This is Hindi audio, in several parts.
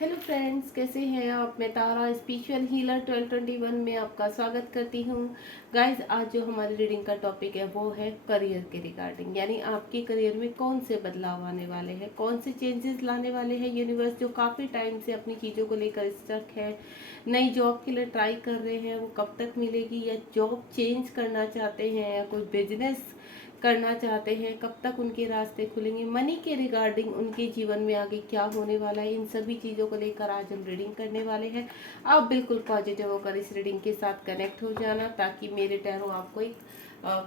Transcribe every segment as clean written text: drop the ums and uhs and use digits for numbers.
हेलो फ्रेंड्स, कैसे हैं आप। मैं तारा स्पिरिचुअल हीलर 1221 में आपका स्वागत करती हूँ। गाइस, आज जो हमारी रीडिंग का टॉपिक है वो है करियर के रिगार्डिंग, यानी आपके करियर में कौन से बदलाव आने वाले हैं, कौन से चेंजेस लाने वाले हैं यूनिवर्स, जो काफ़ी टाइम से अपनी चीज़ों को लेकर स्टक है। नई जॉब के लिए ट्राई कर रहे हैं, वो कब तक मिलेगी, या जॉब चेंज करना चाहते हैं, या कोई बिजनेस करना चाहते हैं, कब तक उनके रास्ते खुलेंगे, मनी के रिगार्डिंग उनके जीवन में आगे क्या होने वाला है, इन सभी चीज़ों को लेकर आज हम रीडिंग करने वाले हैं। आप बिल्कुल पॉजिटिव होकर इस रीडिंग के साथ कनेक्ट हो जाना, ताकि मेरे टैरो आपको एक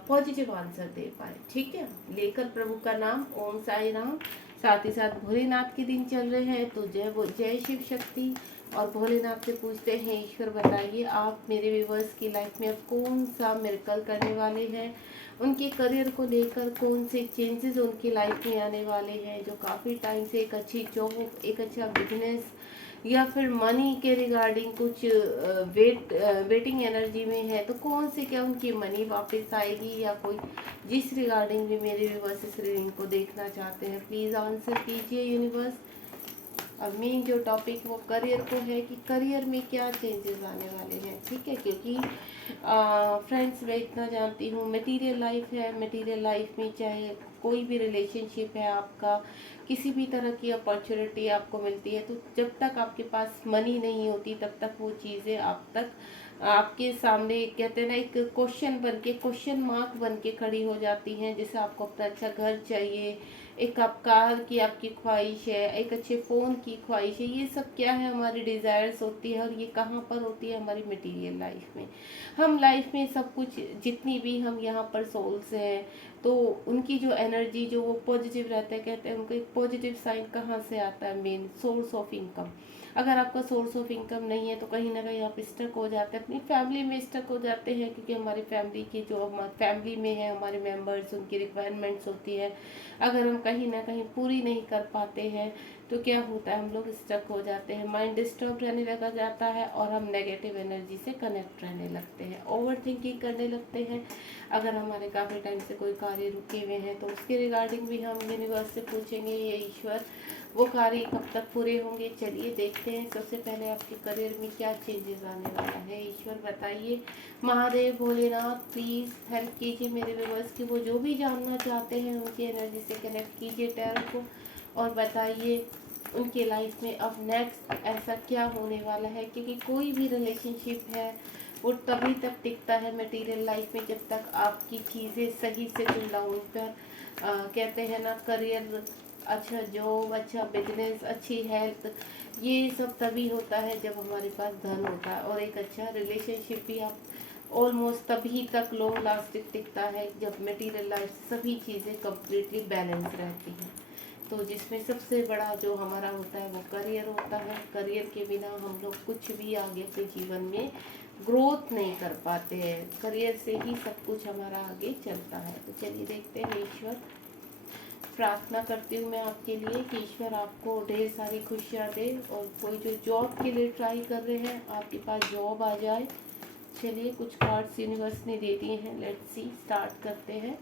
पॉजिटिव आंसर दे पाए। ठीक है, लेकर प्रभु का नाम ओम साई राम। साथ ही साथ भोलेनाथ के दिन चल रहे हैं, तो जय शिव शक्ति। और भोलेनाथ से पूछते हैं, ईश्वर बताइए आप मेरे व्यूवर्स की लाइफ में अब कौन सा मिरेकल करने वाले हैं, उनके करियर को लेकर कौन से चेंजेस उनकी लाइफ में आने वाले हैं, जो काफ़ी टाइम से एक अच्छी जॉब, एक अच्छा बिजनेस या फिर मनी के रिगार्डिंग कुछ वेटिंग एनर्जी में है, तो कौन से, क्या उनकी मनी वापस आएगी, या कोई जिस रिगार्डिंग भी मेरे व्यूवर्स इस रीडिंग को देखना चाहते हैं, प्लीज़ आंसर कीजिए यूनिवर्स। अब मेन जो टॉपिक वो करियर को है कि करियर में क्या चेंजेस आने वाले हैं। ठीक है, क्योंकि फ्रेंड्स मैं इतना जानती हूँ, मटेरियल लाइफ है, मटेरियल लाइफ में चाहे कोई भी रिलेशनशिप है आपका, किसी भी तरह की अपॉर्चुनिटी आपको मिलती है, तो जब तक आपके पास मनी नहीं होती तब तक वो चीज़ें आप तक आपके सामने, कहते हैं ना, एक क्वेश्चन बन के, क्वेश्चन मार्क बन के खड़ी हो जाती हैं। जैसे आपको अपना अच्छा घर चाहिए, एक आप कार की आपकी ख्वाहिश है, एक अच्छे फ़ोन की ख्वाहिश है, ये सब क्या है, हमारी डिज़ायर्स होती है। और ये कहाँ पर होती है, हमारी मटेरियल लाइफ में। हम लाइफ में सब कुछ, जितनी भी हम यहाँ पर सोल्स हैं, तो उनकी जो एनर्जी, जो वो पॉजिटिव रहते हैं, कहते हैं उनको एक पॉजिटिव साइन कहाँ से आता है, मेन सोर्स ऑफ इनकम। अगर आपका सोर्स ऑफ इनकम नहीं है, तो कहीं ना कहीं आप स्टक हो जाते हैं, अपनी फैमिली में स्टक हो जाते हैं, क्योंकि हमारी फैमिली की जो फैमिली में है हमारे मेंबर्स, उनकी रिक्वायरमेंट्स होती है, अगर हम कहीं ना कहीं पूरी नहीं कर पाते हैं, तो क्या होता है, हम लोग स्टक हो जाते हैं, माइंड डिस्टर्ब रहने लगा जाता है, और हम नेगेटिव एनर्जी से कनेक्ट रहने लगते हैं, ओवर थिंकिंग करने लगते हैं। अगर हमारे काफ़ी टाइम से कोई कार्य रुके हुए हैं, तो उसके रिगार्डिंग भी हम यूनिवर्स से पूछेंगे, ये ईश्वर वो कार्य कब तक पूरे होंगे। चलिए देखते हैं, सबसे पहले आपके करियर में क्या चेंजेस आने वाला है, ईश्वर बताइए। महादेव भोलेनाथ प्लीज़ हेल्प कीजिए मेरे व्यूवर्स की, वो जो भी जानना चाहते हैं उनकी एनर्जी से कनेक्ट कीजिए टैरो को, और बताइए उनके लाइफ में अब नेक्स्ट ऐसा क्या होने वाला है। क्योंकि कोई भी रिलेशनशिप है वो तभी तक टिकता है मटेरियल लाइफ में, जब तक आपकी चीज़ें सही से चल रहा, उन पर कहते हैं ना, करियर, अच्छा जॉब, अच्छा बिजनेस, अच्छी हेल्थ, ये सब तभी होता है जब हमारे पास धन होता है। और एक अच्छा रिलेशनशिप भी आप ऑलमोस्ट तभी तक लॉन्ग लास्टिंग टिकता है जब मटेरियल लाइफ सभी चीज़ें कम्प्लीटली बैलेंस रहती हैं। तो जिसमें सबसे बड़ा जो हमारा होता है वो करियर होता है। करियर के बिना हम लोग कुछ भी आगे अपने जीवन में ग्रोथ नहीं कर पाते हैं, करियर से ही सब कुछ हमारा आगे चलता है। तो चलिए देखते हैं, ईश्वर प्रार्थना करती हूँ मैं आपके लिए कि ईश्वर आपको ढेर सारी खुशियाँ दे, और कोई जो जॉब के लिए ट्राई कर रहे हैं आपके पास जॉब आ जाए। चलिए कुछ कार्ड्स यूनिवर्स ने दे दिए हैं, लेट्स सी, स्टार्ट करते हैं।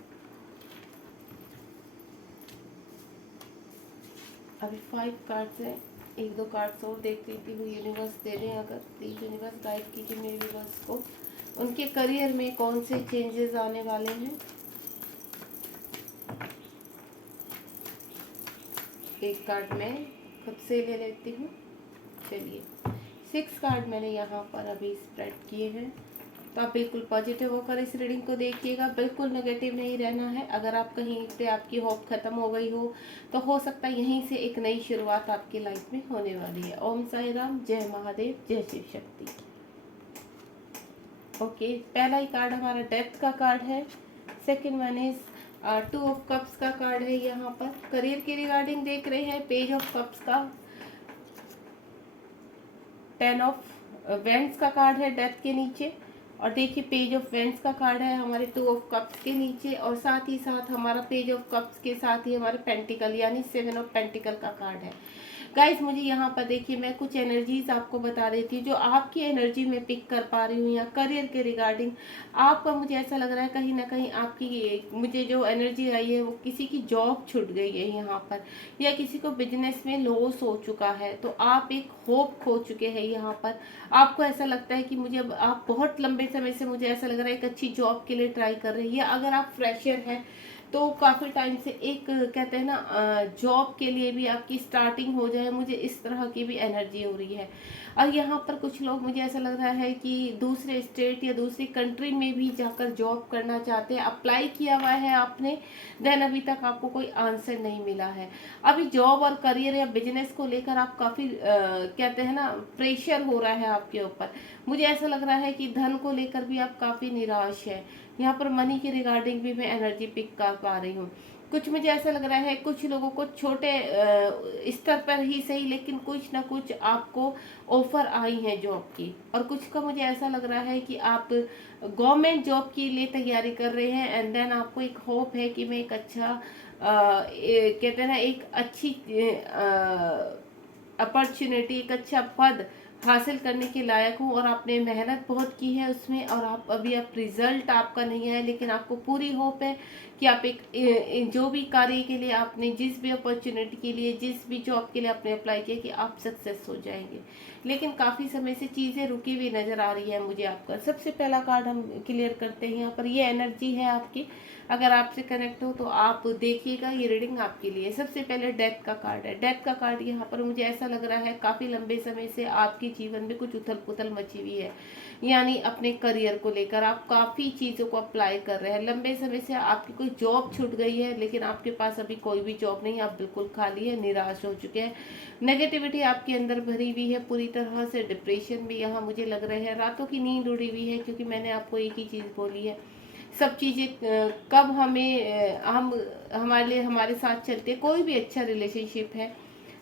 अभी 5 कार्ड्स हैं, एक दो कार्ड्स और देख लेती हूँ यूनिवर्स दे रहे हैं। अगर प्लीज यूनिवर्स गाइड कीजिए मेरे व्यूवर्स को, उनके करियर में कौन से चेंजेस आने वाले हैं। एक कार्ड मैं खुद से ले लेती हूँ। चलिए 6 कार्ड मैंने यहाँ पर अभी स्प्रेड किए हैं। तो आप बिल्कुल पॉजिटिव होकर इस रीडिंग को देखिएगा, बिल्कुल नेगेटिव नहीं रहना है। अगर आप कहीं पे आपकी होप खत्म हो गई हो, तो हो सकता है यहीं से एक नई शुरुआत आपकी लाइफ में होने वाली है। ओम साई राम, जय महादेव, जय शिव शक्ति। ओके, पहला ही कार्ड हमारा डेथ का कार्ड है। Second one is 2 of cups का कार्ड है। यहाँ पर करियर के रिगार्डिंग देख रहे हैं, पेज ऑफ कप्स का, 10 ऑफ वेंट्स का कार्ड है डेथ के नीचे, और देखिए पेज ऑफ वेंट्स का कार्ड है हमारे 2 ऑफ कप्स के नीचे, और साथ ही साथ हमारा पेज ऑफ कप्स के साथ ही हमारे पेंटिकल यानी 7 ऑफ पेंटिकल का कार्ड है। गाइस मुझे यहाँ पर देखिए, मैं कुछ एनर्जीज आपको बता देती हूँ जो आपकी एनर्जी में पिक कर पा रही हूँ, या करियर के रिगार्डिंग आपका मुझे ऐसा लग रहा है कहीं ना कहीं आपकी, मुझे जो एनर्जी आई है वो किसी की जॉब छूट गई है यहाँ पर, या किसी को बिजनेस में लॉस हो चुका है, तो आप एक होप खो चुके हैं यहाँ पर। आपको ऐसा लगता है कि मुझे अब, आप बहुत लंबे समय से मुझे ऐसा लग रहा है एक अच्छी जॉब के लिए ट्राई कर रही है। अगर आप फ्रेशर हैं तो काफ़ी टाइम से एक कहते हैं ना जॉब के लिए भी आपकी स्टार्टिंग हो जाए, मुझे इस तरह की भी एनर्जी हो रही है। और यहाँ पर कुछ लोग, मुझे ऐसा लग रहा है कि दूसरे स्टेट या दूसरी कंट्री में भी जाकर जॉब करना चाहते हैं, अप्लाई किया हुआ है आपने, देन अभी तक आपको कोई आंसर नहीं मिला है। अभी जॉब और करियर या बिजनेस को लेकर आप काफ़ी कहते हैं ना प्रेशर हो रहा है आपके ऊपर। मुझे ऐसा लग रहा है कि धन को लेकर भी आप काफ़ी निराश है। यहाँ पर मनी के रिगार्डिंग भी मैं एनर्जी पिक कर पा रही हूँ। कुछ मुझे ऐसा लग रहा है कुछ लोगों को छोटे स्तर पर ही सही, लेकिन कुछ ना कुछ आपको ऑफर आई है जॉब की, और कुछ का मुझे ऐसा लग रहा है कि आप गवर्नमेंट जॉब के लिए तैयारी कर रहे हैं, एंड देन आपको एक होप है कि मैं एक अच्छा कहते हैं ना एक अच्छी अपॉर्चुनिटी, एक अच्छा पद हासिल करने के लायक हूँ, और आपने मेहनत बहुत की है उसमें, और आप अभी आप रिजल्ट आपका नहीं है, लेकिन आपको पूरी होप है कि आप एक जो भी कार्य के लिए आपने, जिस भी अपॉर्चुनिटी के लिए, जिस भी जॉब के लिए आपने अप्लाई किया, कि आप सक्सेस हो जाएंगे। लेकिन काफ़ी समय से चीज़ें रुकी हुई नज़र आ रही है मुझे आपका। सबसे पहला कार्ड हम क्लियर करते हैं यहाँ पर, ये एनर्जी है आपकी। अगर आपसे कनेक्ट हो तो आप देखिएगा, ये रीडिंग आपके लिए। सबसे पहले डेथ का कार्ड है। डेथ का कार्ड यहाँ पर मुझे ऐसा लग रहा है काफ़ी लंबे समय से आपके जीवन में कुछ उथल पुथल मची हुई है, यानी अपने करियर को लेकर आप काफ़ी चीज़ों को अप्लाई कर रहे हैं। लंबे समय से आपकी कोई जॉब छूट गई है, लेकिन आपके पास अभी कोई भी जॉब नहीं, आप बिल्कुल खाली है, निराश हो चुके हैं। नेगेटिविटी आपके अंदर भरी हुई है पूरी तरह से। डिप्रेशन भी यहाँ मुझे लग रहे हैं। रातों की नींद उड़ी हुई है, क्योंकि मैंने आपको एक ही चीज़ बोली है, सब चीज़ें कब हमें हम हमारे लिए हमारे साथ चलते, कोई भी अच्छा रिलेशनशिप है,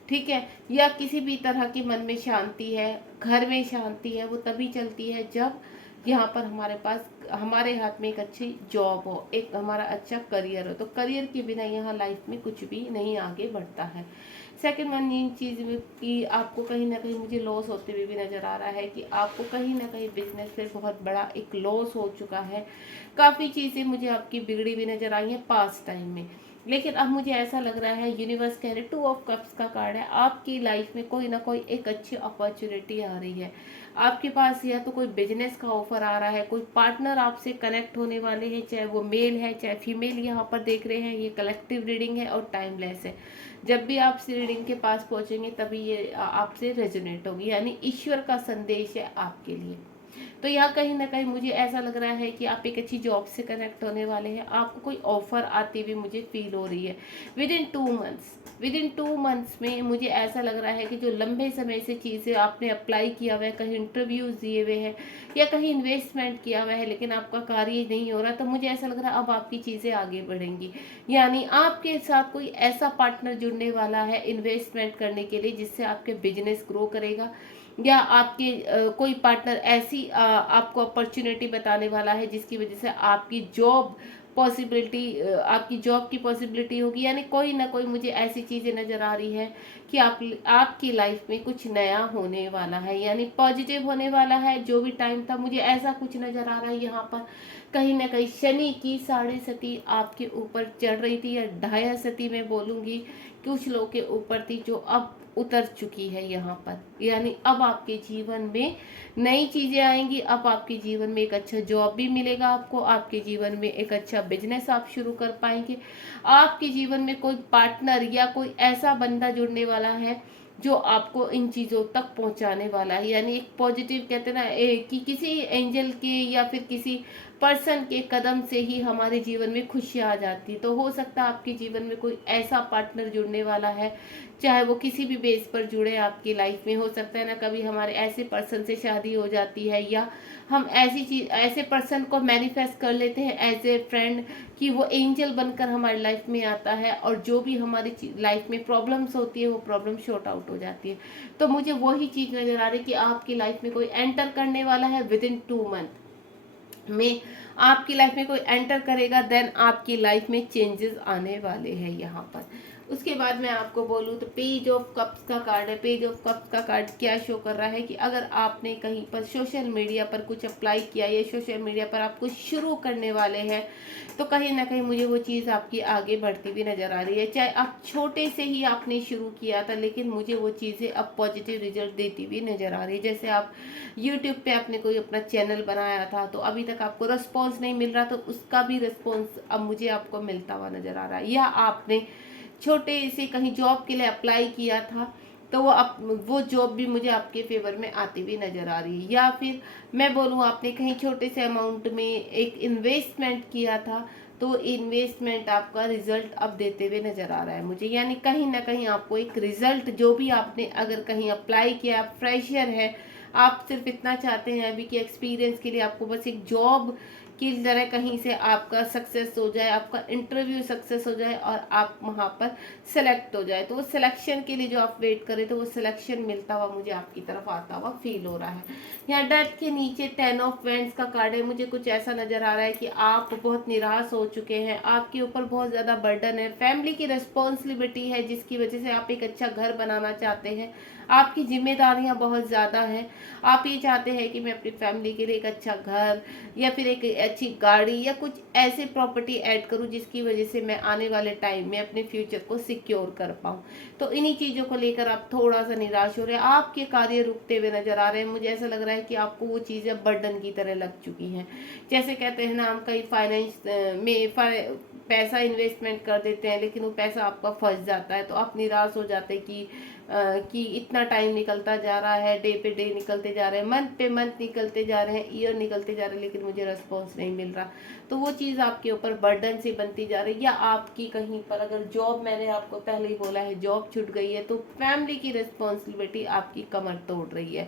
ठीक है, या किसी भी तरह की मन में शांति है, घर में शांति है, वो तभी चलती है जब यहाँ पर हमारे पास, हमारे हाथ में एक अच्छी जॉब हो, एक हमारा अच्छा करियर हो। तो करियर के बिना यहाँ लाइफ में कुछ भी नहीं आगे बढ़ता है। सेकंड वन इन चीज़ में कि आपको कहीं ना कहीं मुझे लॉस होते हुए भी नज़र आ रहा है, कि आपको कहीं ना कहीं बिजनेस से बहुत बड़ा एक लॉस हो चुका है। काफ़ी चीज़ें मुझे आपकी बिगड़ी हुई नज़र आई हैं पास्ट टाइम में, लेकिन अब मुझे ऐसा लग रहा है, यूनिवर्स कह रहे, 2 ऑफ कप्स का कार्ड है, आपकी लाइफ में कोई ना कोई एक अच्छी अपॉर्चुनिटी आ रही है। आपके पास या तो कोई बिजनेस का ऑफर आ रहा है, कोई पार्टनर आपसे कनेक्ट होने वाले हैं, चाहे वो मेल है चाहे फीमेल। यहाँ पर देख रहे हैं ये कलेक्टिव रीडिंग है और टाइमलेस है। जब भी आप रीडिंग के पास पहुंचेंगे तभी ये आपसे रेजोनेट होगी, यानी ईश्वर का संदेश है आपके लिए। तो यहाँ कहीं ना कहीं मुझे ऐसा लग रहा है कि आप एक अच्छी जॉब से कनेक्ट होने वाले हैं। आपको कोई ऑफर आती हुई मुझे फील हो रही है विद इन 2 मंथ्स में। मुझे ऐसा लग रहा है कि जो लंबे समय से चीज़ें आपने अप्लाई किया हुआ है, कहीं इंटरव्यूज दिए हुए हैं या कहीं इन्वेस्टमेंट किया हुआ है, लेकिन आपका कार्य नहीं हो रहा, तो मुझे ऐसा लग रहा है अब आपकी चीज़ें आगे बढ़ेंगी। यानी आपके साथ कोई ऐसा पार्टनर जुड़ने वाला है इन्वेस्टमेंट करने के लिए, जिससे आपके बिजनेस ग्रो करेगा, या आपके कोई पार्टनर ऐसी आपको अपॉर्चुनिटी बताने वाला है जिसकी वजह से आपकी जॉब पॉसिबिलिटी, आपकी जॉब की पॉसिबिलिटी होगी। यानी कोई ना कोई मुझे ऐसी चीज़ें नज़र आ रही है कि आपकी लाइफ में कुछ नया होने वाला है, यानी पॉजिटिव होने वाला है। जो भी टाइम था, मुझे ऐसा कुछ नज़र आ रहा है यहाँ पर, कहीं ना कहीं शनि की 6.5 आपके ऊपर चढ़ रही थी, या 2.5 मैं बोलूँगी, कुछ लोगों के ऊपर थी, जो अब उतर चुकी है यहाँ पर। यानी अब आपके जीवन में नई चीजें आएंगी, अब आपके जीवन में एक अच्छा जॉब भी मिलेगा आपको, आपके जीवन में एक अच्छा बिजनेस आप शुरू कर पाएंगे, आपके जीवन में कोई पार्टनर या कोई ऐसा बंदा जुड़ने वाला है जो आपको इन चीज़ों तक पहुंचाने वाला है। यानी एक पॉजिटिव कहते हैं ना कि किसी एंजल के या फिर किसी पर्सन के कदम से ही हमारे जीवन में खुशी आ जाती है। तो हो सकता है आपके जीवन में कोई ऐसा पार्टनर जुड़ने वाला है, चाहे वो किसी भी बेस पर जुड़े आपकी लाइफ में। हो सकता है ना कभी हमारे ऐसे पर्सन से शादी हो जाती है, या हम ऐसी चीज ऐसे पर्सन को मैनिफेस्ट कर लेते हैं एज ए फ्रेंड, कि वो एंजल बनकर हमारी लाइफ में आता है, और जो भी हमारी लाइफ में प्रॉब्लम्स होती है वो प्रॉब्लम शॉर्ट आउट हो जाती है। तो मुझे वही चीज़ नज़र आ रही है कि आपकी लाइफ में कोई एंटर करने वाला है विद इन 2 मंथ में, आपकी लाइफ में कोई एंटर करेगा, देन आपकी लाइफ में चेंजेस आने वाले हैं यहाँ पर। उसके बाद मैं आपको बोलूँ तो पेज ऑफ कप्स का कार्ड है। पेज ऑफ कप्स का कार्ड क्या शो कर रहा है कि अगर आपने कहीं पर सोशल मीडिया पर कुछ अप्लाई किया या सोशल मीडिया पर आप कुछ शुरू करने वाले हैं, तो कहीं ना कहीं मुझे वो चीज़ आपकी आगे बढ़ती हुई नज़र आ रही है। चाहे आप छोटे से ही आपने शुरू किया था, लेकिन मुझे वो चीज़ें अब पॉजिटिव रिजल्ट देती हुई नज़र आ रही है। जैसे आप यूट्यूब पे आपने कोई अपना चैनल बनाया था, तो अभी तक आपको रिस्पॉन्स नहीं मिल रहा, तो उसका भी रिस्पॉन्स अब मुझे आपको मिलता हुआ नज़र आ रहा है। या आपने छोटे से कहीं जॉब के लिए अप्लाई किया था, तो वो जॉब भी मुझे आपके फेवर में आती हुई नज़र आ रही है। या फिर मैं बोलूँ आपने कहीं छोटे से अमाउंट में एक इन्वेस्टमेंट किया था, तो इन्वेस्टमेंट आपका रिजल्ट अब देते हुए नज़र आ रहा है मुझे। यानी कहीं ना कहीं आपको एक रिजल्ट, जो भी आपने अगर कहीं अप्लाई किया, आप फ्रेशर है, आप सिर्फ इतना चाहते हैं अभी कि एक्सपीरियंस के लिए आपको बस एक जॉब की तरह कहीं से आपका सक्सेस हो जाए, आपका इंटरव्यू सक्सेस हो जाए और आप वहाँ पर सेलेक्ट हो जाए, तो वो सिलेक्शन के लिए जो आप वेट करें, तो वो सिलेक्शन मिलता हुआ मुझे आपकी तरफ आता हुआ फील हो रहा है। यहाँ डेथ के नीचे 10 ऑफ वेंट्स का कार्ड है। मुझे कुछ ऐसा नजर आ रहा है कि आप बहुत निराश हो चुके हैं, आपके ऊपर बहुत ज़्यादा बर्डन है, फैमिली की रिस्पॉन्सिबिलिटी है, जिसकी वजह से आप एक अच्छा घर बनाना चाहते हैं, आपकी जिम्मेदारियां बहुत ज़्यादा हैं। आप ये चाहते हैं कि मैं अपनी फैमिली के लिए एक अच्छा घर या फिर एक अच्छी गाड़ी या कुछ ऐसे प्रॉपर्टी ऐड करूं, जिसकी वजह से मैं आने वाले टाइम में अपने फ्यूचर को सिक्योर कर पाऊं। तो इन्हीं चीज़ों को लेकर आप थोड़ा सा निराश हो रहे हैं, आपके कार्य रुकते हुए नजर आ रहे हैं। मुझे ऐसा लग रहा है कि आपको वो चीज़ें बर्डन की तरह लग चुकी हैं। जैसे कहते हैं ना, हम कहीं फाइनेंस में पैसा इन्वेस्टमेंट कर देते हैं, लेकिन वो पैसा आपका फंस जाता है, तो आप निराश हो जाते हैं कि इतना टाइम निकलता जा रहा है, डे पे डे निकलते जा रहे हैं, मंथ पे मंथ निकलते जा रहे हैं, ईयर निकलते जा रहे हैं, लेकिन मुझे रिस्पॉन्स नहीं मिल रहा। तो वो चीज़ आपके ऊपर बर्डन से बनती जा रही है। या आपकी कहीं पर अगर जॉब, मैंने आपको पहले ही बोला है, जॉब छूट गई है, तो फैमिली की रिस्पॉन्सिबिलिटी आपकी कमर तोड़ रही है।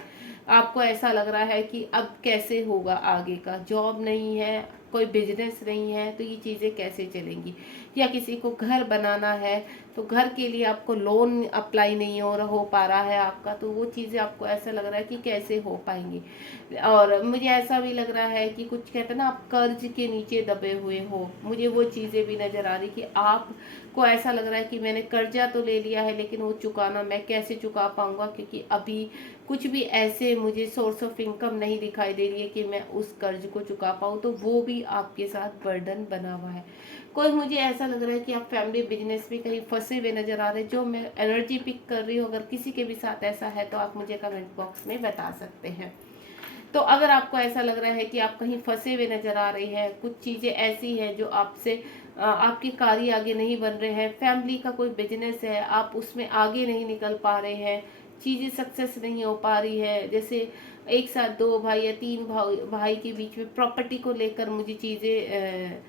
आपको ऐसा लग रहा है कि अब कैसे होगा आगे का, जॉब नहीं है, कोई बिजनेस नहीं है, तो ये चीज़ें कैसे चलेंगी। या किसी को घर बनाना है, तो घर के लिए आपको लोन अप्लाई नहीं हो पा रहा है आपका, तो वो चीज़ें आपको ऐसा लग रहा है कि कैसे हो पाएंगी। और मुझे ऐसा भी लग रहा है कि कुछ कहते हैं ना, आप कर्ज के नीचे दबे हुए हो। मुझे वो चीज़ें भी नज़र आ रही कि आपको ऐसा लग रहा है कि मैंने कर्जा तो ले लिया है, लेकिन वो चुकाना मैं कैसे चुका पाऊंगा, क्योंकि अभी कुछ भी ऐसे मुझे सोर्स ऑफ इनकम नहीं दिखाई दे रही है कि मैं उस कर्ज को चुका पाऊँ। तो वो भी आपके साथ बर्डन बना हुआ है। कोई, मुझे ऐसा लग रहा है कि आप फैमिली बिजनेस में कहीं फंसे हुए नजर आ रहे हैं, जो मैं एनर्जी पिक कर रही हूँ। अगर किसी के भी साथ ऐसा है, तो आप मुझे कमेंट बॉक्स में बता सकते हैं। तो अगर आपको ऐसा लग रहा है कि आप कहीं फंसे हुए नजर आ रही हैं, कुछ चीज़ें ऐसी हैं जो आपसे आपके कार्य आगे नहीं बन रहे हैं, फैमिली का कोई बिजनेस है, आप उसमें आगे नहीं निकल पा रहे हैं, चीज़ें सक्सेस नहीं हो पा रही है, जैसे एक साथ दो भाई या तीन भाई के बीच में प्रॉपर्टी को लेकर मुझे चीज़ें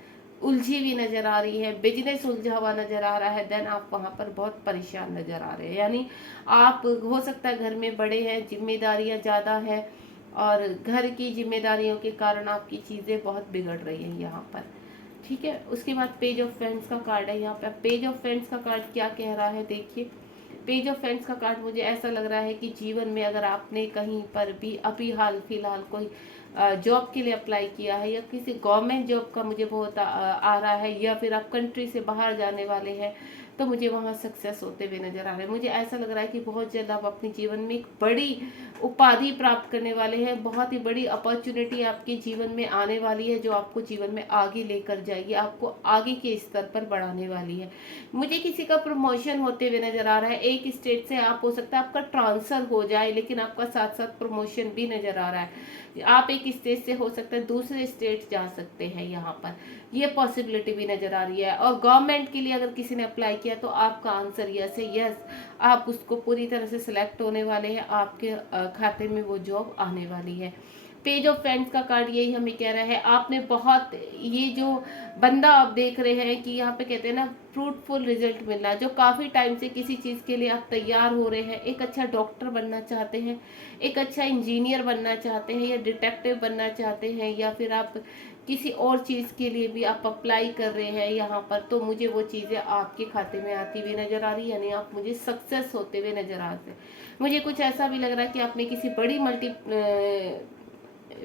उलझी हुई नजर आ रही है, बिजनेस उलझा हुआ नजर आ रहा है, देन आप वहाँ पर बहुत परेशान नजर आ रहे हैं। यानी आप, हो सकता है घर में बड़े हैं, जिम्मेदारियाँ ज़्यादा है, और घर की जिम्मेदारियों के कारण आपकी चीज़ें बहुत बिगड़ रही हैं यहाँ पर। ठीक है, उसके बाद पेज ऑफ फ्रेंड्स का कार्ड है। यहाँ पर पेज ऑफ फ्रेंड्स का कार्ड क्या कह रहा है, देखिए। पेज ऑफ फ्रेंड्स का कार्ड मुझे ऐसा लग रहा है कि जीवन में अगर आपने कहीं पर भी अभी हाल फिलहाल कोई जॉब के लिए अप्लाई किया है, या किसी गवर्नमेंट जॉब का मुझे बहुत आ रहा है, या फिर आप कंट्री से बाहर जाने वाले हैं, तो मुझे वहाँ सक्सेस होते हुए नजर आ रहे हैं। मुझे ऐसा लग रहा है कि बहुत जल्द आप अपने जीवन में एक बड़ी उपाधि प्राप्त करने वाले हैं, बहुत ही बड़ी अपॉर्चुनिटी आपके जीवन में आने वाली है, जो आपको जीवन में आगे लेकर जाएगी, आपको आगे के स्तर पर बढ़ाने वाली है। मुझे किसी का प्रमोशन होते हुए नजर आ रहा है। एक स्टेट से आप, हो सकता है आपका ट्रांसफर हो जाए, लेकिन आपका साथ साथ प्रमोशन भी नजर आ रहा है। आप एक स्टेट से, हो सकता है दूसरे स्टेट जा सकते हैं, यहाँ पर ये पॉसिबिलिटी भी नजर आ रही है। और गवर्नमेंट के लिए अगर किसी ने अप्लाई किया, तो आपका आंसर यस है, यस, आप उसको पूरी तरह से सिलेक्ट होने वाले हैं, आपके खाते में वो जॉब आने वाली है। पेज ऑफ फ्रेंड्स का कार्ड यही हमें कह रहा है, आपने बहुत, ये जो बंदा आप देख रहे हैं कि यहाँ पे कहते हैं ना, फ्रूटफुल रिजल्ट मिल रहा है, जो काफ़ी टाइम से किसी चीज़ के लिए आप तैयार हो रहे हैं, एक अच्छा डॉक्टर बनना चाहते हैं, एक अच्छा इंजीनियर बनना चाहते हैं, या डिटेक्टिव बनना चाहते हैं, या फिर आप किसी और चीज़ के लिए भी आप अप्लाई कर रहे हैं यहाँ पर, तो मुझे वो चीज़ें आपके खाते में आती हुई नज़र आ रही है। यानी आप मुझे सक्सेस होते हुए नज़र आ रहे हैं। मुझे कुछ ऐसा भी लग रहा है कि आपने किसी बड़ी मल्टी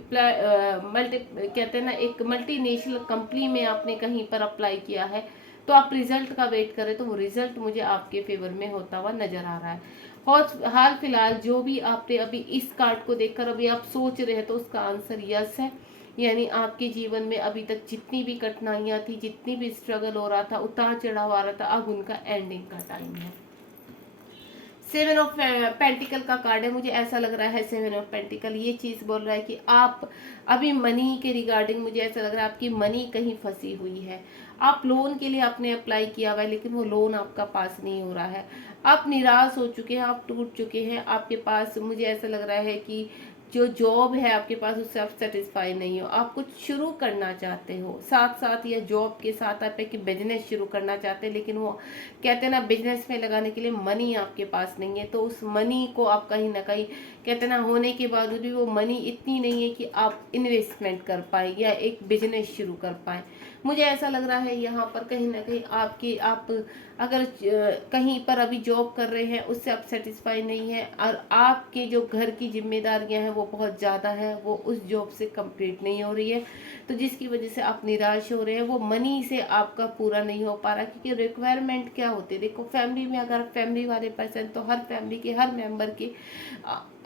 कहते हैं ना, एक मल्टीनेशनल कंपनी में आपने कहीं पर अप्लाई किया है, तो आप रिजल्ट का वेट करें तो वो रिजल्ट मुझे आपके फेवर में होता हुआ नजर आ रहा है। और हाल फिलहाल जो भी आपने अभी इस कार्ड को देखकर अभी आप सोच रहे हैं तो उसका आंसर यस है। यानी आपके जीवन में अभी तक जितनी भी कठिनाइयां थी, जितनी भी स्ट्रगल हो रहा था, उतार चढ़ाव आ रहा था, अब उनका एंडिंग का टाइम है। सेवन ऑफ पेंटिकल का कार्ड है। मुझे ऐसा लग रहा है सेवन ऑफ पेंटिकल ये चीज बोल रहा है कि आप अभी मनी के रिगार्डिंग, मुझे ऐसा लग रहा है आपकी मनी कहीं फंसी हुई है। आप लोन के लिए आपने अप्लाई किया हुआ है लेकिन वो लोन आपका पास नहीं हो रहा है। आप निराश हो चुके हैं, आप टूट चुके हैं। आपके पास मुझे ऐसा लग रहा है कि जो जॉब है आपके पास उससे आप सेटिस्फाई नहीं हो। आप कुछ शुरू करना चाहते हो साथ साथ, या जॉब के साथ आप एक बिजनेस शुरू करना चाहते हैं, लेकिन वो कहते हैं ना बिजनेस में लगाने के लिए मनी आपके पास नहीं है। तो उस मनी को आप कहीं ना कहीं कहते हैं ना, होने के बावजूद भी वो मनी इतनी नहीं है कि आप इन्वेस्टमेंट कर पाए या एक बिजनेस शुरू कर पाए। मुझे ऐसा लग रहा है यहाँ पर कहीं ना कहीं आप अगर कहीं पर अभी जॉब कर रहे हैं उससे आप सेटिस्फाई नहीं है, और आपके जो घर की जिम्मेदारियां हैं वो बहुत ज़्यादा है, वो उस जॉब से कंप्लीट नहीं हो रही है, तो जिसकी वजह से आप निराश हो रहे हैं। वो मनी से आपका पूरा नहीं हो पा रहा, क्योंकि रिक्वायरमेंट क्या होती है, देखो फैमिली में अगर फैमिली वाले पर्सन, तो हर फैमिली के हर मेंबर की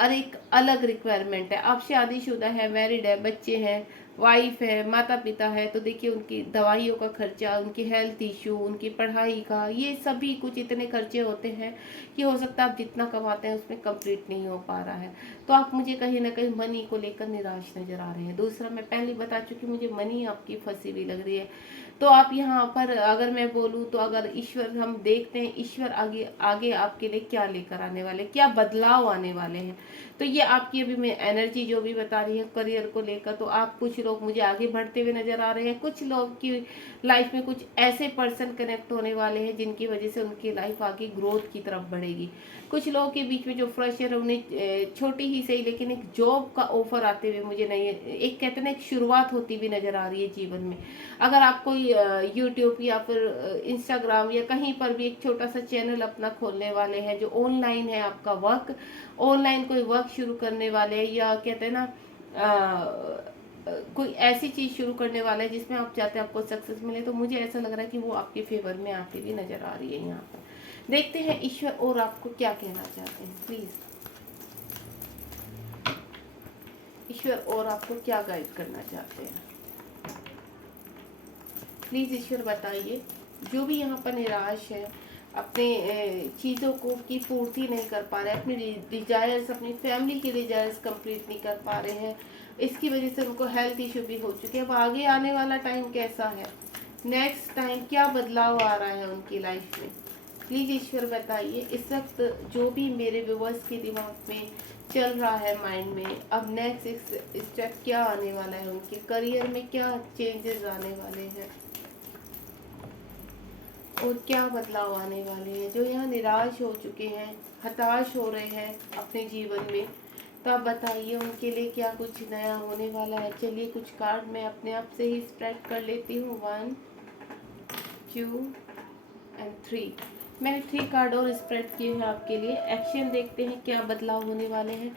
और एक अलग रिक्वायरमेंट है। आप शादीशुदा है, मैरिड है, बच्चे हैं, वाइफ है, माता पिता है, तो देखिए उनकी दवाइयों का खर्चा, उनकी हेल्थ इशू, उनकी पढ़ाई का, ये सभी कुछ इतने खर्चे होते हैं कि हो सकता है आप जितना कमाते हैं उसमें कंप्लीट नहीं हो पा रहा है। तो आप मुझे कहीं ना कहीं मनी को लेकर निराश नजर आ रहे हैं। दूसरा, मैं पहले बता चुकी, मुझे मनी आपकी फंसी हुई लग रही है। तो आप यहाँ पर अगर मैं बोलूँ तो अगर ईश्वर, हम देखते हैं ईश्वर आगे आगे आपके लिए क्या लेकर आने वाले, क्या बदलाव आने वाले हैं। तो ये आपकी अभी मैं एनर्जी जो भी बता रही है करियर को लेकर, तो आप कुछ लोग मुझे आगे बढ़ते हुए नजर आ रहे हैं। कुछ लोग की लाइफ में कुछ ऐसे पर्सन कनेक्ट होने वाले हैं जिनकी वजह से उनकी लाइफ आगे ग्रोथ की तरफ बढ़ेगी। कुछ लोगों के बीच में जो फ्रेशर, उन्हें छोटी ही सही लेकिन एक जॉब का ऑफर आते हुए मुझे नहीं, एक कहते हैं ना, एक शुरुआत होती हुई नजर आ रही है जीवन में। अगर आप कोई यूट्यूब या फिर इंस्टाग्राम या कहीं पर भी एक छोटा सा चैनल अपना खोलने वाले हैं, जो ऑनलाइन है, आपका वर्क ऑनलाइन कोई वर्क शुरू करने वाले हैं, या कहते हैं ना कोई ऐसी चीज शुरू करने वाला है जिसमें आप चाहते हैं आपको सक्सेस मिले, तो मुझे ऐसा लग रहा है कि वो आपके फेवर में आती हुई नजर आ रही है। यहाँ पर देखते हैं ईश्वर और आपको क्या कहना चाहते हैं। प्लीज ईश्वर और आपको क्या गाइड करना चाहते हैं, प्लीज ईश्वर बताइए। जो भी यहाँ पर निराश है, अपने चीज़ों को की पूर्ति नहीं कर पा रहे, अपनी डिजायर्स, अपनी फैमिली के डिजायर्स कंप्लीट नहीं कर पा रहे हैं, इसकी वजह से उनको हेल्थ इशू भी हो चुके हैं। अब आगे आने वाला टाइम कैसा है, नेक्स्ट टाइम क्या बदलाव आ रहा है उनकी लाइफ में, प्लीज ईश्वर बताइए। इस वक्त जो भी मेरे व्यूअर्स के दिमाग में चल रहा है, माइंड में, अब नेक्स्ट स्टेप क्या आने वाला है, उनके करियर में क्या चेंजेस आने वाले हैं और क्या बदलाव आने वाले हैं। जो यहाँ निराश हो चुके हैं, हताश हो रहे हैं अपने जीवन में, तो आप बताइए उनके लिए क्या कुछ नया होने वाला है। चलिए कुछ कार्ड मैं अपने आप से ही स्प्रेड कर लेती हूँ। 1 2 एंड 3। मैंने 3 कार्ड और स्प्रेड किए हैं आपके लिए। एक्शन देखते हैं क्या बदलाव होने वाले हैं।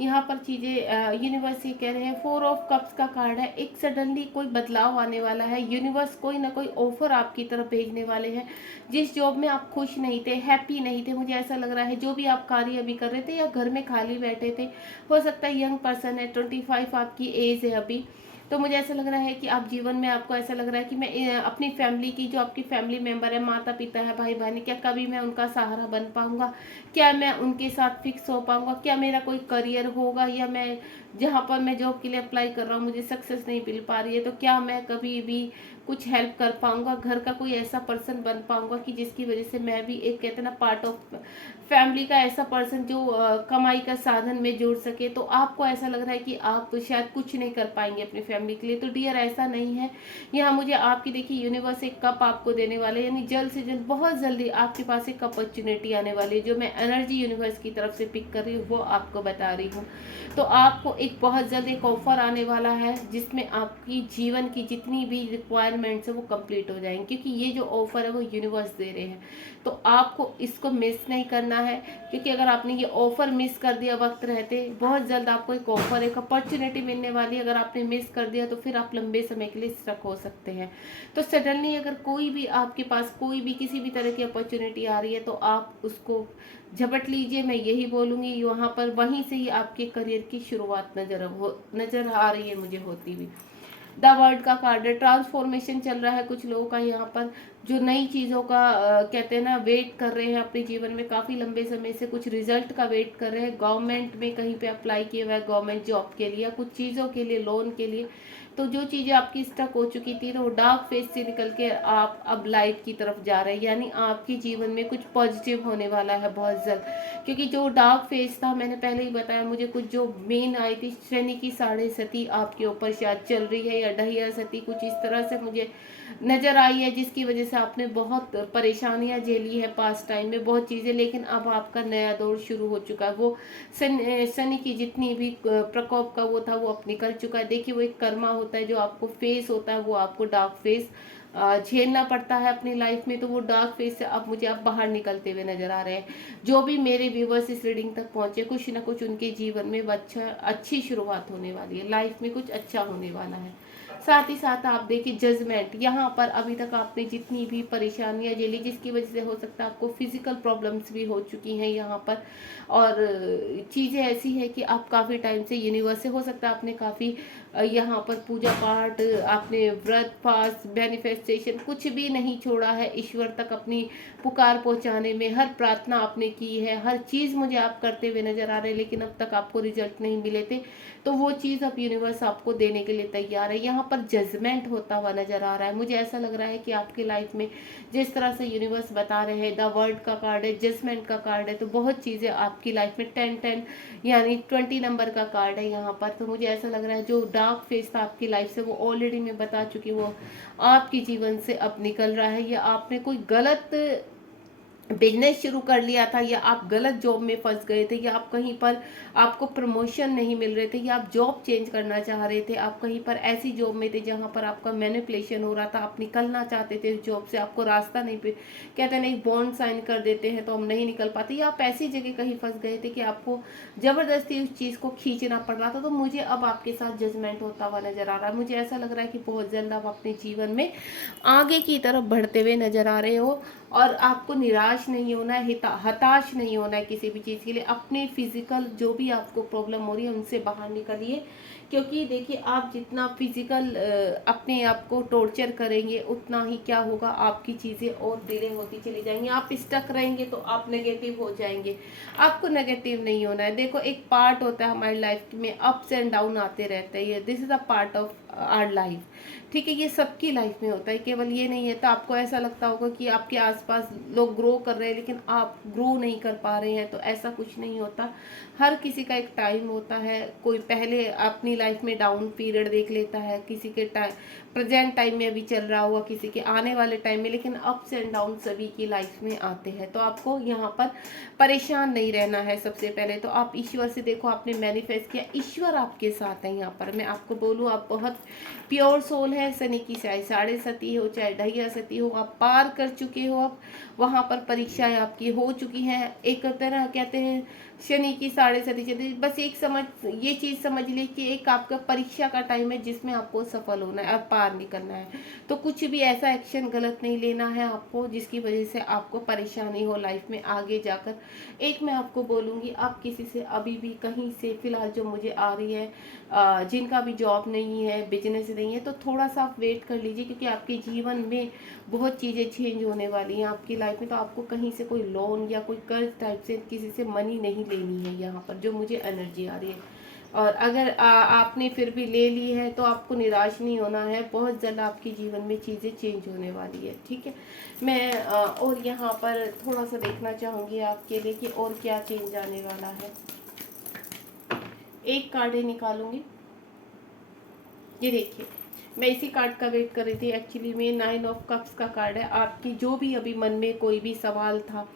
यहाँ पर चीज़ें यूनिवर्स ये कह रहे हैं, 4 ऑफ कप्स का कार्ड है। एक सडनली कोई बदलाव आने वाला है। यूनिवर्स कोई ना कोई ऑफर आपकी तरफ भेजने वाले हैं। जिस जॉब में आप खुश नहीं थे, हैप्पी नहीं थे, मुझे ऐसा लग रहा है, जो भी आप कार्य अभी कर रहे थे या घर में खाली बैठे थे, हो सकता है यंग पर्सन है, 25 आपकी एज है अभी, तो मुझे ऐसा लग रहा है कि आप जीवन में, आपको ऐसा लग रहा है कि मैं अपनी फैमिली की, जो आपकी फैमिली मेंबर है, माता पिता है, भाई बहन, क्या कभी मैं उनका सहारा बन पाऊंगा, क्या मैं उनके साथ फिक्स हो पाऊंगा, क्या मेरा कोई करियर होगा, या मैं जहाँ पर मैं जॉब के लिए अप्लाई कर रहा हूँ मुझे सक्सेस नहीं मिल पा रही है, तो क्या मैं कभी भी कुछ हेल्प कर पाऊंगा, घर का कोई ऐसा पर्सन बन पाऊंगा कि जिसकी वजह से मैं भी एक, कहते हैं ना, पार्ट ऑफ फैमिली का ऐसा पर्सन जो कमाई का साधन में जोड़ सके। तो आपको ऐसा लग रहा है कि आप शायद कुछ नहीं कर पाएंगे अपनी फैमिली के लिए, तो डियर ऐसा नहीं है। यहाँ मुझे आपकी, देखिए यूनिवर्स एक कप आपको देने वाले, यानी जल्द से जल्द, बहुत जल्दी आपके पास एक अपॉर्चुनिटी आने वाली है। जो मैं एनर्जी यूनिवर्स की तरफ से पिक कर रही हूँ वो आपको बता रही हूँ। तो आपको एक बहुत जल्द एक ऑफर आने वाला है जिसमें आपकी जीवन की जितनी भी रिक्वायरमेंट रिक्वायरमेंट्स है वो कंप्लीट हो जाएंगे, क्योंकि ये जो ऑफर है वो यूनिवर्स दे रहे हैं। तो आपको इसको मिस नहीं करना है, क्योंकि अगर आपने ये ऑफर मिस कर दिया वक्त रहते, बहुत जल्द आपको एक ऑफर, एक अपॉर्चुनिटी मिलने वाली है। अगर आपने मिस कर दिया तो फिर आप लंबे समय के लिए स्टक हो सकते हैं। तो सडनली अगर कोई भी आपके पास कोई भी किसी भी तरह की अपॉर्चुनिटी आ रही है तो आप उसको झपट लीजिए। मैं यही बोलूँगी, वहाँ पर वहीं से ही आपके करियर की शुरुआत नज़र आ रही है मुझे होती हुई। द वर्ल्ड का कार्ड है, ट्रांसफॉर्मेशन चल रहा है कुछ लोगों का यहाँ पर, जो नई चीज़ों का कहते हैं ना वेट कर रहे हैं अपने जीवन में, काफ़ी लंबे समय से कुछ रिजल्ट का वेट कर रहे हैं। गवर्नमेंट में कहीं पे अप्लाई किया हुआ है, गवर्नमेंट जॉब के लिए, कुछ चीज़ों के लिए, लोन के लिए। तो जो चीज़ें आपकी स्टक हो चुकी थी, तो वो डार्क फेज से निकल के आप अब लाइट की तरफ जा रहे हैं, यानी आपके जीवन में कुछ पॉजिटिव होने वाला है बहुत जल्द। क्योंकि जो डार्क फेज था, मैंने पहले ही बताया, मुझे कुछ जो मेन आई थी, शनि की साढ़े सती आपके ऊपर शायद चल रही है, या ढैया सती, कुछ इस तरह से मुझे नजर आई है, जिसकी वजह से आपने बहुत परेशानियां झेली है पास्ट टाइम में, बहुत चीज़ें। लेकिन अब आपका नया दौर शुरू हो चुका है। वो शनि की जितनी भी प्रकोप का वो था वो अब निकल चुका है। देखिए, वो एक कर्मा होता है जो आपको फेस होता है, वो आपको डार्क फेस झेलना पड़ता है अपनी लाइफ में। तो वो डार्क फेस से अब मुझे अब बाहर निकलते हुए नजर आ रहे हैं। जो भी मेरे व्यूवर्स इस रीडिंग तक पहुंचे, कुछ ना कुछ उनके जीवन में अच्छी शुरुआत होने वाली है, लाइफ में कुछ अच्छा होने वाला है। साथ ही साथ आप देखिए जजमेंट, यहाँ पर अभी तक आपने जितनी भी परेशानियां झेली, जिसकी वजह से हो सकता है आपको फिजिकल प्रॉब्लम्स भी हो चुकी हैं यहाँ पर, और चीज़ें ऐसी है कि आप काफ़ी टाइम से यूनिवर्स से, हो सकता है आपने काफ़ी यहाँ पर पूजा पाठ, आपने व्रत फास्ट मैनिफेस्टेशन कुछ भी नहीं छोड़ा है, ईश्वर तक अपनी पुकार पहुँचाने में हर प्रार्थना आपने की है, हर चीज़ मुझे आप करते हुए नजर आ रहे हैं, लेकिन अब तक आपको रिजल्ट नहीं मिले थे। तो वो चीज़ अब यूनिवर्स आपको देने के लिए तैयार है। यहाँ पर जजमेंट होता हुआ नजर आ रहा है। मुझे ऐसा लग रहा है कि आपकी लाइफ में जिस तरह से यूनिवर्स बता रहे हैं, द वर्ल्ड का कार्ड है, जजमेंट का कार्ड है, तो बहुत चीज़ें आपकी लाइफ में 10 यानी 20 नंबर का कार्ड है यहाँ पर। तो मुझे ऐसा लग रहा है जो डार्क फेज था आपकी लाइफ से, वो ऑलरेडी मैं बता चुकी, वो आपके जीवन से अब निकल रहा है। या आपने कोई गलत बिजनेस शुरू कर लिया था, या आप गलत जॉब में फंस गए थे, या आप कहीं पर आपको प्रमोशन नहीं मिल रहे थे, या आप जॉब चेंज करना चाह रहे थे, आप कहीं पर ऐसी जॉब में थे जहां पर आपका मैनिपुलेशन हो रहा था, आप निकलना चाहते थे उस जॉब से, आपको रास्ता नहीं पे, कहते नहीं बॉन्ड साइन कर देते हैं तो हम नहीं निकल पाते, या आप ऐसी जगह कहीं फंस गए थे कि आपको जबरदस्ती उस चीज़ को खींचना पड़ रहा था। तो मुझे अब आपके साथ जजमेंट होता हुआ नजर आ रहा है। मुझे ऐसा लग रहा है कि बहुत जल्द आप अपने जीवन में आगे की तरफ बढ़ते हुए नजर आ रहे हो, और आपको निराश नहीं होना है, हताश नहीं होना है किसी भी चीज़ के लिए। अपने फिजिकल जो भी आपको प्रॉब्लम हो रही है उनसे बाहर निकलिए, क्योंकि देखिए आप जितना फिजिकल अपने आप को टॉर्चर करेंगे, उतना ही क्या होगा, आपकी चीज़ें और डिले होती चली जाएंगी। आप स्टक रहेंगे तो आप नेगेटिव हो जाएंगे। आपको नेगेटिव नहीं होना है। देखो, एक पार्ट होता है हमारी लाइफ में, अप्स एंड डाउन आते रहते हैं, this is a part of our life. ठीक है, ये सबकी लाइफ में होता है, केवल ये नहीं है। तो आपको ऐसा लगता होगा कि आपके आसपास लोग ग्रो कर रहे हैं लेकिन आप ग्रो नहीं कर पा रहे हैं, तो ऐसा कुछ नहीं होता। हर किसी का एक टाइम होता है। कोई पहले अपनी लाइफ में डाउन पीरियड देख लेता है, किसी के टाइम प्रेजेंट टाइम में अभी चल रहा हुआ, किसी के आने वाले टाइम में, लेकिन अप्स एंड डाउन सभी की लाइफ में आते हैं। तो आपको यहाँ पर परेशान नहीं रहना है। सबसे पहले तो आप ईश्वर से देखो, आपने मैनिफेस्ट किया, ईश्वर आपके साथ है। यहाँ पर मैं आपको बोलूँ, आप बहुत प्योर सोल है। शनि की चाहे साढ़े सती हो, चाहे ढैया सती हो, आप पार कर चुके हो। अब वहाँ पर परीक्षाएं आपकी हो चुकी हैं। एक तरह कहते हैं शनि की साढ़े सती चली, बस ये चीज़ समझ ली कि एक आपका परीक्षा का टाइम है जिसमें आपको सफल होना है और पार निकलना है। तो कुछ भी ऐसा एक्शन गलत नहीं लेना है आपको जिसकी वजह से आपको परेशानी हो लाइफ में आगे जाकर। एक मैं आपको बोलूँगी, आप किसी से अभी भी कहीं से फिलहाल जो मुझे आ रही है, जिनका भी जॉब नहीं है, बिजनेस नहीं है, तो थोड़ा सा आप वेट कर लीजिए, क्योंकि आपके जीवन में बहुत चीज़ें चेंज होने वाली हैं आपकी लाइफ में। तो आपको कहीं से कोई लोन या कोई कर्ज टाइप से किसी से मनी नहीं लेनी है यहाँ पर, जो मुझे एनर्जी आ रही है। और अगर आपने फिर भी ले ली है तो आपको निराश नहीं होना है, बहुत जल्द आपके जीवन में चीज़ें चेंज होने वाली है। ठीक है, मैं और यहाँ पर थोड़ा सा देखना चाहूँगी आपके लिए कि और क्या चेंज आने वाला है। एक कार्ड ही निकालूंगी। ये देखिए, मैं इसी कार्ड का वेट कर रही थी एक्चुअली में। 9 ऑफ कप्स का कार्ड है। आपकी जो भी अभी मन में कोई भी सवाल था,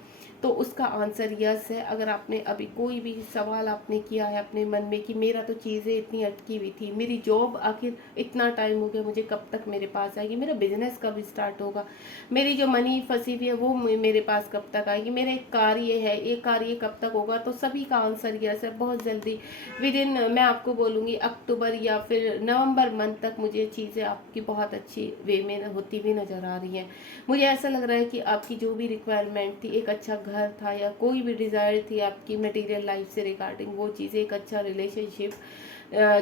तो उसका आंसर यस है। अगर आपने अभी कोई भी सवाल आपने किया है अपने मन में कि मेरा तो चीज़ें इतनी अटकी हुई थी, मेरी जॉब आखिर इतना टाइम हो गया, मुझे कब तक मेरे पास आएगी, मेरा बिजनेस कब स्टार्ट होगा, मेरी जो मनी फंसी हुई है वो मेरे पास कब तक आएगी, मेरा एक कार्य है, ये कार्य कब तक होगा, तो सभी का आंसर यस है। बहुत जल्दी विद इन मैं आपको बोलूँगी अक्टूबर या फिर नवंबर मंथ तक मुझे चीज़ें आपकी बहुत अच्छी वे में होती हुई नज़र आ रही हैं। मुझे ऐसा लग रहा है कि आपकी जो भी रिक्वायरमेंट थी, एक अच्छा घर था या कोई भी डिज़ायर थी आपकी मटेरियल लाइफ से रिगार्डिंग, वो चीज़ें, एक अच्छा रिलेशनशिप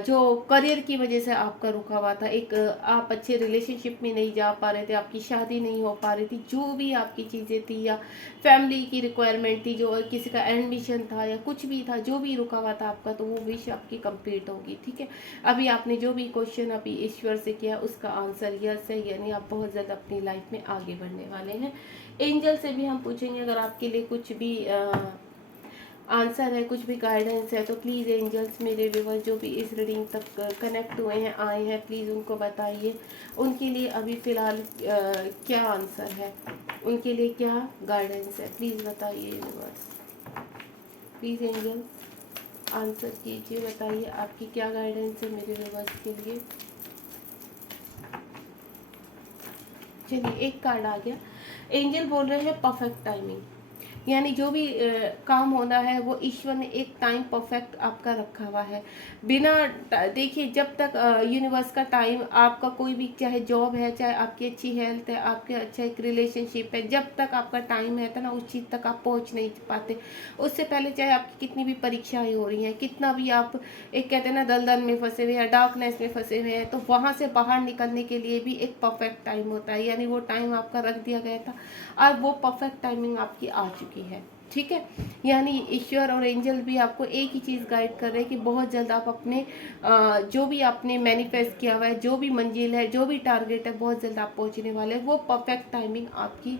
जो करियर की वजह से आपका रुका हुआ था, एक आप अच्छे रिलेशनशिप में नहीं जा पा रहे थे, आपकी शादी नहीं हो पा रही थी, जो भी आपकी चीज़ें थी या फैमिली की रिक्वायरमेंट थी, जो किसी का एडमिशन था या कुछ भी था, जो भी रुका हुआ था आपका, तो वो विश आपकी कंप्लीट होगी। ठीक है, अभी आपने जो भी क्वेश्चन अभी ईश्वर से किया उसका आंसर यस है, यानी आप बहुत ज़्यादा अपनी लाइफ में आगे बढ़ने वाले हैं। एंजल से भी हम पूछेंगे अगर आपके लिए कुछ भी आंसर है, कुछ भी गाइडेंस है, तो प्लीज़ एंजल्स मेरे व्यूअर्स जो भी इस रीडिंग तक कनेक्ट हुए हैं, आए हैं, प्लीज़ उनको बताइए उनके लिए अभी फ़िलहाल क्या आंसर है, उनके लिए क्या गाइडेंस है, प्लीज़ बताइए व्यूअर्स। प्लीज़ एंजल आंसर कीजिए, बताइए आपकी क्या गाइडेंस है मेरे व्यूअर्स के लिए। चलिए एक कार्ड आ गया। एंजल बोल रहे हैं परफेक्ट टाइमिंग, यानी जो भी काम होना है वो ईश्वर ने एक टाइम परफेक्ट आपका रखा हुआ है। बिना देखिए, जब तक यूनिवर्स का टाइम आपका कोई भी, चाहे जॉब है, चाहे आपकी अच्छी हेल्थ है, आपके अच्छा एक रिलेशनशिप है, जब तक आपका टाइम है ना उस चीज़ तक आप पहुंच नहीं पाते। उससे पहले चाहे आपकी कितनी भी परीक्षाएं हो रही हैं, कितना भी आप एक कहते हैं ना दलदल में फंसे हुए हैं, डार्कनेस में फंसे हुए हैं, तो वहाँ से बाहर निकलने के लिए भी एक परफेक्ट टाइम होता है, यानी वो टाइम आपका रख दिया गया था और वो परफेक्ट टाइमिंग आपकी आ चुकी है। ठीक है, यानी ईश्वर और एंजल भी आपको एक ही चीज़ गाइड कर रहे हैं कि बहुत जल्द आप अपने जो भी आपने मैनिफेस्ट किया हुआ है, जो भी मंजिल है, जो भी टारगेट है, बहुत जल्द आप पहुंचने वाले हैं। वो परफेक्ट टाइमिंग आपकी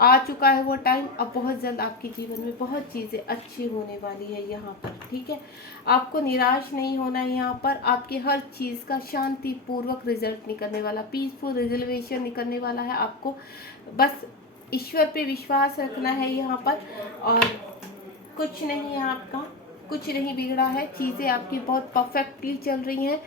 आ चुका है वो टाइम। अब बहुत जल्द आपके जीवन में बहुत चीज़ें अच्छी होने वाली है यहाँ पर। ठीक है, आपको निराश नहीं होना है यहाँ पर। आपकी हर चीज़ का शांतिपूर्वक रिजल्ट निकलने वाला, पीसफुल रिजल्वेशन निकलने वाला है। आपको बस ईश्वर पे विश्वास रखना है यहाँ पर, और कुछ नहीं है आपका, कुछ नहीं बिगड़ा है, चीज़ें आपकी बहुत परफेक्टली चल रही हैं।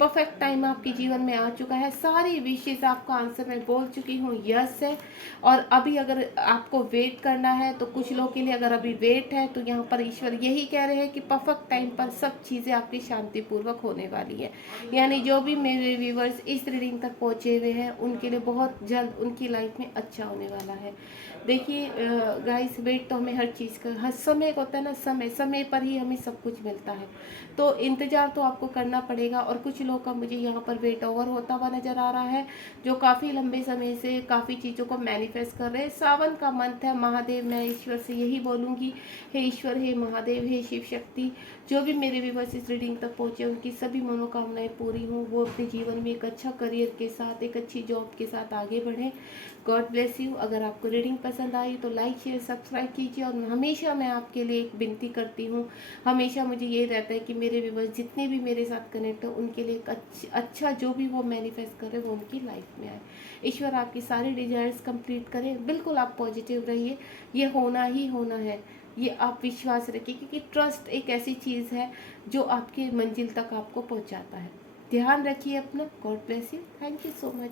परफेक्ट टाइम आपके जीवन में आ चुका है। सारी विशेष आपका आंसर मैं बोल चुकी हूँ, यस है। और अभी अगर आपको वेट करना है, तो कुछ लोगों के लिए अगर अभी वेट है, तो यहाँ पर ईश्वर यही कह रहे हैं कि परफेक्ट टाइम पर सब चीज़ें आपकी शांतिपूर्वक होने वाली है। यानी जो भी मेरे व्यूवर्स इस रीडिंग तक पहुँचे हुए हैं, उनके लिए बहुत जल्द उनकी लाइफ में अच्छा होने वाला है। देखिए गाइस, वेट तो हमें हर चीज़ का, हर समय का होता है ना, समय समय पर ही हमें सब कुछ मिलता है, तो इंतज़ार तो आपको करना पड़ेगा। और कुछ लोग का मुझे यहाँ पर वेट ओवर होता हुआ नज़र आ रहा है, जो काफ़ी लंबे समय से काफ़ी चीज़ों को मैनिफेस्ट कर रहे हैं। सावन का मंथ है, महादेव, मैं ईश्वर से यही बोलूँगी, हे ईश्वर, हे महादेव, हे शिव शक्ति, जो भी मेरे व्यूअर्स इस रीडिंग तक पहुँचे उनकी सभी मनोकामनाएं पूरी हों, वो अपने जीवन में एक अच्छा करियर के साथ, एक अच्छी जॉब के साथ आगे बढ़ें। God bless you. अगर आपको रीडिंग पसंद आई तो लाइक शेयर सब्सक्राइब कीजिए। और हमेशा मैं आपके लिए एक विनती करती हूँ, हमेशा मुझे ये रहता है कि मेरे व्यूअर्स जितने भी मेरे साथ कनेक्ट हो, उनके लिए एक अच्छा जो भी वो मैनिफेस्ट करे वो उनकी लाइफ में आए। ईश्वर आपकी सारी डिजायर्स कंप्लीट करें। बिल्कुल आप पॉजिटिव रहिए, ये होना ही होना है, ये आप विश्वास रखिए, क्योंकि ट्रस्ट एक ऐसी चीज़ है जो आपकी मंजिल तक आपको पहुँचाता है। ध्यान रखिए अपना। God bless you. Thank you so much.